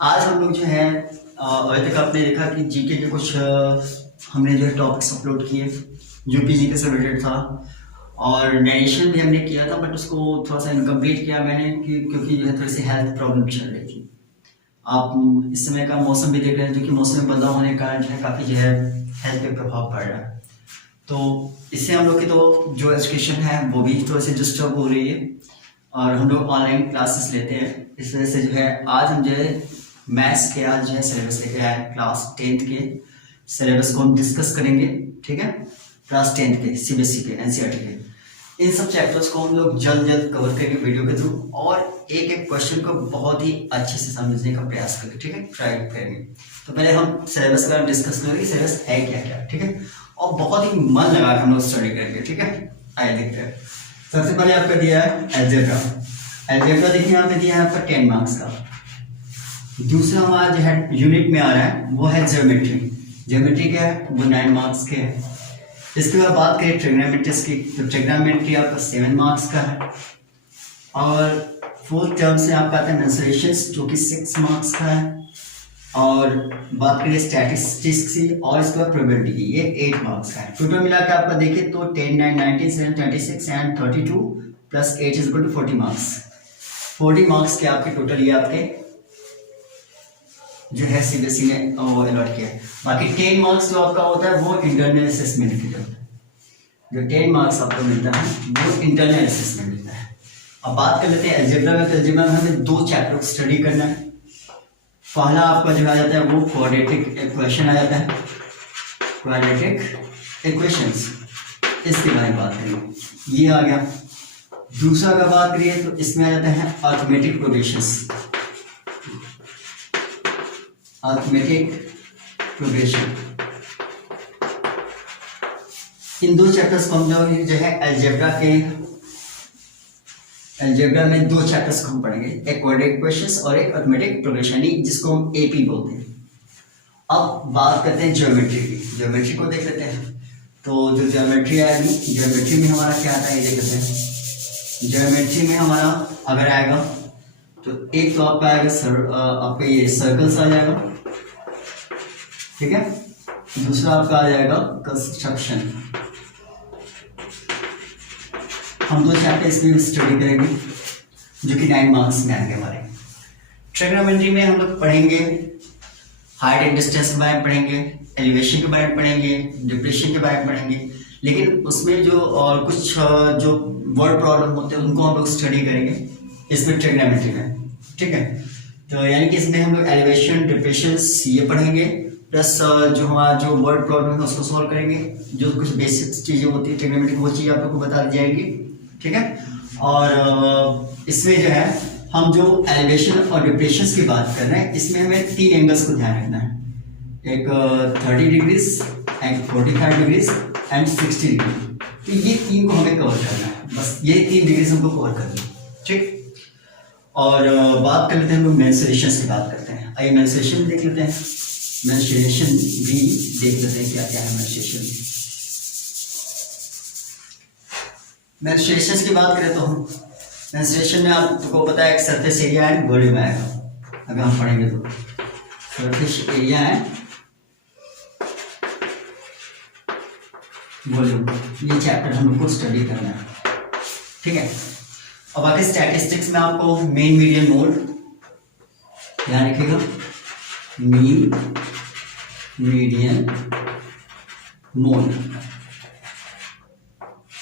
आज हम लोग जो है अभी तक आपने देखा कि जीके के कुछ हमने जो है टॉपिक्स अपलोड किए जो कि जीके से रिलेटेड था और नरेशन भी हमने किया था, बट उसको थोड़ा सा इनकम्प्लीट किया मैंने क्योंकि जो है थोड़ी सी हेल्थ प्रॉब्लम चल रही थी। आप इस समय का मौसम भी देख रहे हैं, जो कि मौसम में बदलाव होने के कारण जो है काफ़ी जो है हेल्थ पे प्रभाव पड़ रहा है। तो इससे हम लोग की तो जो एजुकेशन है वो भी थोड़ी सी डिस्टर्ब हो रही है और हम लोग ऑनलाइन क्लासेस लेते हैं। इस वजह से जो है आज हम जो है मैथ्स के आज जो है सिलेबस लेके आए क्लास 10th के सिलेबस को हम डिस्कस करेंगे। ठीक है, क्लास 10th के सीबीएसई के एनसीईआरटी के इन सब चैप्टर्स को हम लोग जल्द जल्द कवर करेंगे वीडियो के थ्रू और एक एक क्वेश्चन को बहुत ही अच्छे से समझने का प्रयास करेंगे। ठीक है, ट्राई करेंगे। तो पहले हम सिलेबस का डिस्कस करेंगे, सिलेबस है क्या क्या। ठीक है, और बहुत ही मन लगा कर हम लोग स्टडी करेंगे। ठीक है, आइए देखते हैं। सबसे पहले आपका दिया है एल्जेब्रा। एल्जेब्रा देखिए यहाँ पे दिया है आपका 10 मार्क्स का। दूसरा हमारा जो है यूनिट में आ रहा है वो है ज्योमेट्री। ज्योमेट्री क्या है वो 9 मार्क्स के है। इसके बाद बात करें ट्रिग्नोमेट्रिक्स की, तो ट्रिग्नोमेट्री आपका 7 मार्क्स का है और फोर्थ टर्म से आपका आता है मेंसुरेशंस जो कि 6 मार्क्स का है। और बात करें स्टैटिस्टिक्स की और इसके बाद प्रोबेबिलिटी की, ये 8 मार्क्स का है। टोटल मिला के आपका देखिए तो 10 9 19 7 26 and 32 plus 8 is equal to 40 marks. 40 marks के आपके टोटल ये आपके जो है सीबीएसई ने अलॉट किया है। बाकी 10 मार्क्स जो आपका होता है वो इंटरनल असेसमेंट के लिए होता है। जो 10 मार्क्स आपको मिलता है वो इंटरनल असेसमेंट मिलता है। अब बात कर लेते हैं अलजेब्रा में। अलजेब्रा में हमें 2 चैप्टर को स्टडी करना है। पहला आपका जो आ जाता है वो क्वाड्रेटिक इक्वेशन आ जाता है, क्वाड्रेटिक इक्वेशंस, इसके बारे में बात करेंगे, ये आ गया। दूसरा का बात करिए तो इसमें आ जाता है अरिथमेटिक प्रोग्रेशंस, अरिथमेटिक प्रोग्रेशन। इन 2 चैप्टर्स को हम लोग जो है अलजेब्रा में 2 चैप्टर्स को हम पढ़ेंगे, एक क्वाड्रेटिक इक्वेशंस और एक अरिथमेटिक प्रोग्रेशन, जिसको हम एपी बोलते हैं। अब बात करते हैं ज्योमेट्री की। ज्योमेट्री को देख लेते हैं। तो जो ज्योमेट्री आएगी, ज्योमेट्री में हमारा क्या आता है ये देख लेते हैं। ज्योमेट्री में हमारा अगर आएगा तो एक तो आपका आएगा आपका ये सर्कल्स आ जाएगा। ठीक है, दूसरा आपका आ जाएगा कंस्ट्रक्शन। हम 2 चैप्टर इसमें स्टडी करेंगे जो कि 9 मार्क्स में आएंगे हमारे। ट्रिग्नोमेट्री में हम लोग पढ़ेंगे हाइट एंड डिस्टेंस के बारे में पढ़ेंगे, एलिवेशन के बारे में पढ़ेंगे, डिप्रेशन के बारे में पढ़ेंगे, लेकिन उसमें जो और कुछ जो वर्ड प्रॉब्लम होते हैं उनको हम लोग स्टडी करेंगे इसमें ट्रिग्नोमेट्री में। ठीक है, तो यानी कि इसमें हम लोग एलिवेशन डिप्रेशंस ये पढ़ेंगे प्लस जो हमारा जो वर्ड प्रॉब्लम है उसको सॉल्व करेंगे। जो कुछ बेसिक चीज़ें होती है ट्रिग्नोमेट्री वो चीज़ आप लोग को बता दी जाएगी। ठीक है, और इसमें जो है हम जो एलिवेशन और डिप्रेशंस की बात कर रहे हैं इसमें हमें 3 एंगल्स को ध्यान रखना है, एक 30 डिग्रीज, एक 45 डिग्रीज एंड 60 डिग्री। तो ये 3 को हमें कवर करना है, बस ये 3 डिग्रीज हमको कवर करनी है। ठीक, और बात कर लेते हैं हम लोग मेंसुरेशंस की बात करते हैं। आइए मेंसुरेशन देख लेते हैं, मेंसुरेशन भी देख लेते हैं क्या क्या है मेंसुरेशन। मेंसुरेशंस की बात करें तो हम मेंसुरेशन में आपको पता है एक सरफेस एरिया है, वॉल्यूम आएगा। अगर हम पढ़ेंगे तो सरफेस एरिया है, वॉल्यूम, ये चैप्टर हम लोग को स्टडी करना है। ठीक है, अब आगे स्टैटिस्टिक्स में आपको मीन मीडियन मोड ध्यान रखिएगा, मीन मीडियन मोड,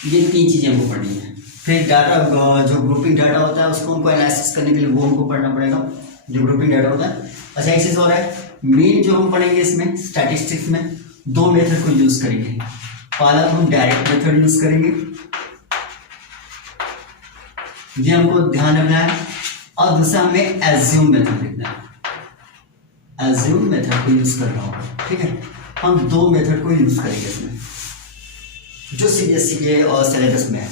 ये 3 चीजें हमको पढ़नी है। फिर डाटा जो ग्रुपिंग डाटा होता है उसको हमको एनालिसिस करने के लिए वो हमको पढ़ना पड़ेगा, जो ग्रुपिंग डाटा होता है। अच्छा एक चीज और है, मीन जो हम पढ़ेंगे इसमें स्टैटिस्टिक्स में 2 मेथड को यूज करेंगे। पहला तो हम डायरेक्ट मेथड यूज करेंगे, ये हमको ध्यान रखना है, और दूसरा हमें एज्यूम मेथड लिखना है। एज्यूम मेथड को यूज करना होगा। ठीक है, हम 2 मेथड को यूज करेंगे इसमें जो सीबीएसई के और सिलेबस में है।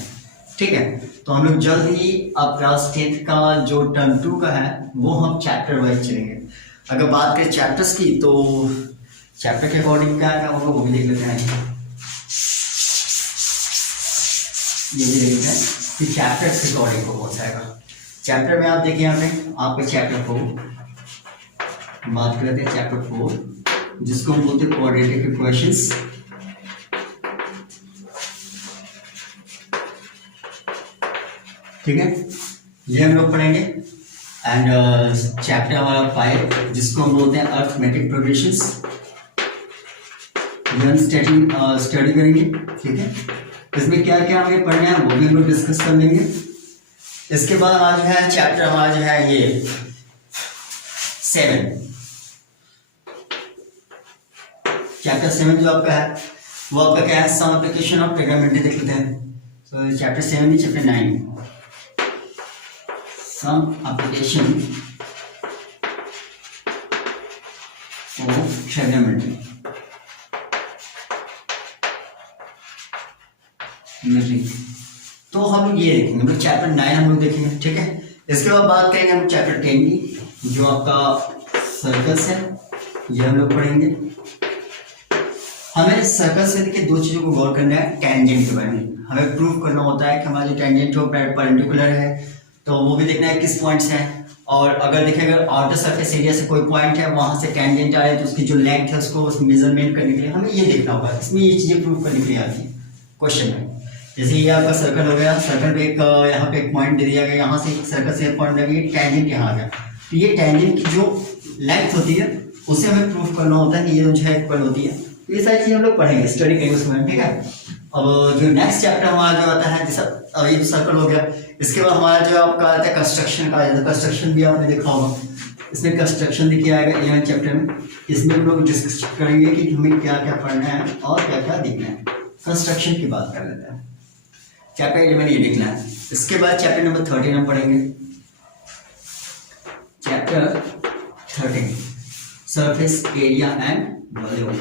ठीक है, तो हम लोग जल्द ही अब क्लास 10th का जो टर्म 2 का है वो हम चैप्टर वाइज चलेंगे। अगर बात करें चैप्टर्स की तो चैप्टर के अकॉर्डिंग क्या है वो भी देख लेते हैं। ये भी देख लेते हैं कि चैप्टर्स के अकॉर्डिंग को हो जाएगा। चैप्टर में आप देखिए यहाँ पे आपके चैप्टर को बात करते हैं चैप्टर 4, जिसको हम बोलते हैं क्वाड्रेटिक इक्वेशंस। ठीक है, ये हम लोग पढ़ेंगे। एंड चैप्टर हमारा 5, जिसको हम बोलते हैं अर्थमेटिक प्रोग्रेशंस, ये हम स्टडी करेंगे। ठीक है, इसमें क्या क्या हमें पढ़ना है वो भी हम लोग डिस्कस कर लेंगे। इसके बाद आज है चैप्टर हमारा जो है ये 7, चैप्टर 7 जो आपका है वो आपका क्या है, सम एप्लीकेशन ऑफ ट्रिग्नोमेट्री देख लेते हैं। तो चैप्टर 7 नहीं, chapter 9, some application of trigonometry. तो हम लोग ये देखेंगे, हम लोग चैप्टर 9 हम लोग देखेंगे। ठीक है, इसके बाद बात करेंगे हम चैप्टर 10 की, जो आपका सर्कल्स है, ये हम लोग पढ़ेंगे। हमें सर्कल से देखिए दो चीजों को गौर करना है, टेंजेंट के बारे में हमें प्रूव करना होता है कि हमारा जो टेंजेंट जो परपेंडिकुलर है, तो वो भी देखना है किस पॉइंट्स हैं। और अगर देखिए अगर आउटर सरफेस एरिया से कोई पॉइंट है वहां से टेंजेंट आए तो उसकी जो लेंथ है उसको मेजरमेंट करने के लिए हमें ये देखना होगा। इसमें ये चीजें प्रूव करने के लिए आती है क्वेश्चन में। जैसे ये आपका सर्कल हो गया, सर्कल पे एक यहाँ पे एक पॉइंट दे दिया गया, यहाँ से एक सर्कल से एक पॉइंट लगी, टेंजेंट यहाँ आ गया, तो ये टेंजेंट की जो लेंथ होती है उसे हमें प्रूव करना होता है कि ये जो है इक्वल होती है। ये सारी चीजें हम लोग पढ़ेंगे, स्टडी करेंगे उसमें। ठीक है, अब जो नेक्स्ट चैप्टर हमारा जो आता है, जैसा ये सर्कल हो गया, इसके बाद हमारा जो आपका आता है कंस्ट्रक्शन का, कंस्ट्रक्शन भी आपने देखा होगा, इसमें कंस्ट्रक्शन देखिए आएगा 11 चैप्टर में। इसमें हम लोग डिस्कस करेंगे कि हमें क्या क्या पढ़ना है और क्या क्या देखना है। कंस्ट्रक्शन की बात कर लेते हैं, चैप्टर 11 ये देखना है। इसके बाद चैप्टर नंबर 13 हम पढ़ेंगे, chapter 13 surface area and volume.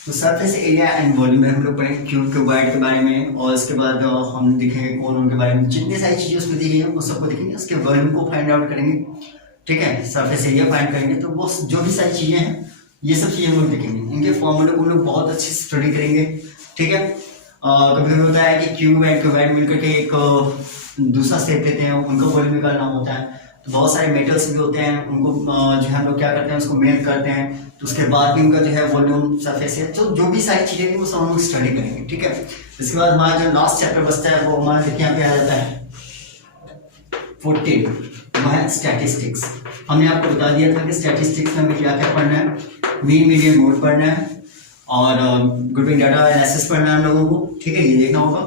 तो सरफेस एरिया एंड वॉल्यूम में हम लोग पढ़ेंगे क्यूब क्यूबॉइड के बारे में, और इसके बाद हम देखेंगे कोन के बारे में, जितनी सारी चीजें उसमें दी गई हैं वो सबको देखेंगे, उसके वॉल्यूम को फाइंड आउट करेंगे। ठीक है, सरफेस एरिया फाइंड करेंगे, तो वो जो भी सारी चीजें हैं ये सब चीजें हम लोग देखेंगे, इनके फॉर्मूले को हम लोग बहुत अच्छी स्टडी करेंगे। ठीक है, कभी कभी होता है कि क्यूब एंड क्यूबॉइड मिलकर के एक दूसरा शेप लेते हैं, उनका वॉल्यूम निकालना होता है। तो बहुत सारे मेटल्स भी होते हैं, उनको जो है हम लोग क्या करते हैं, उसको मेल्ट करते हैं, तो उसके बाद भी उनका जो है वॉल्यूम सरफेस है, तो जो भी सारी चीजें वो सब हम लोग स्टडी करेंगे। ठीक है, इसके बाद हमारा जो लास्ट चैप्टर बचता है वो हमारा देखिए यहाँ पे आ जाता है 14, वो है स्टैटिस्टिक्स। हमने आपको बता दिया था कि स्टैटिस्टिक्स में हमें क्या क्या पढ़ना है, मीन मीडियन मोड पढ़ना है, और ग्रुपिंग डाटा एनालिसिस पढ़ना है हम लोगों को। ठीक है, ये देखना होगा।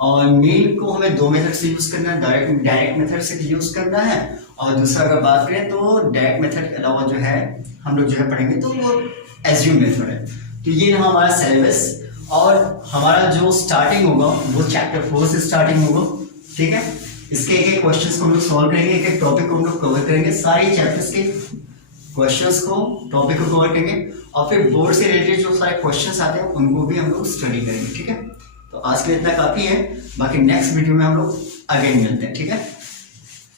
और मीन को हमें दो मेथड से यूज करना है, डायरेक्ट मेथड से यूज करना है, और दूसरा अगर बात करें तो डायरेक्ट मेथड के अलावा जो है हम लोग जो है पढ़ेंगे तो वो एज्यूम मेथड है। तो ये रहा हमारा सिलेबस, और हमारा जो स्टार्टिंग होगा वो चैप्टर 4 से स्टार्टिंग होगा। ठीक है, इसके एक एक क्वेश्चंस को हम लोग सॉल्व करेंगे, एक एक टॉपिक को हम लोग कवर करेंगे, सारे चैप्टर्स के क्वेश्चंस को, टॉपिक को कवर करेंगे, और फिर बोर्ड से रिलेटेड जो सारे क्वेश्चंस आते हैं उनको भी हम लोग स्टडी करेंगे। ठीक है, तो आज के लिए इतना काफी है, बाकी नेक्स्ट वीडियो में हम लोग अगेन मिलते हैं। ठीक है।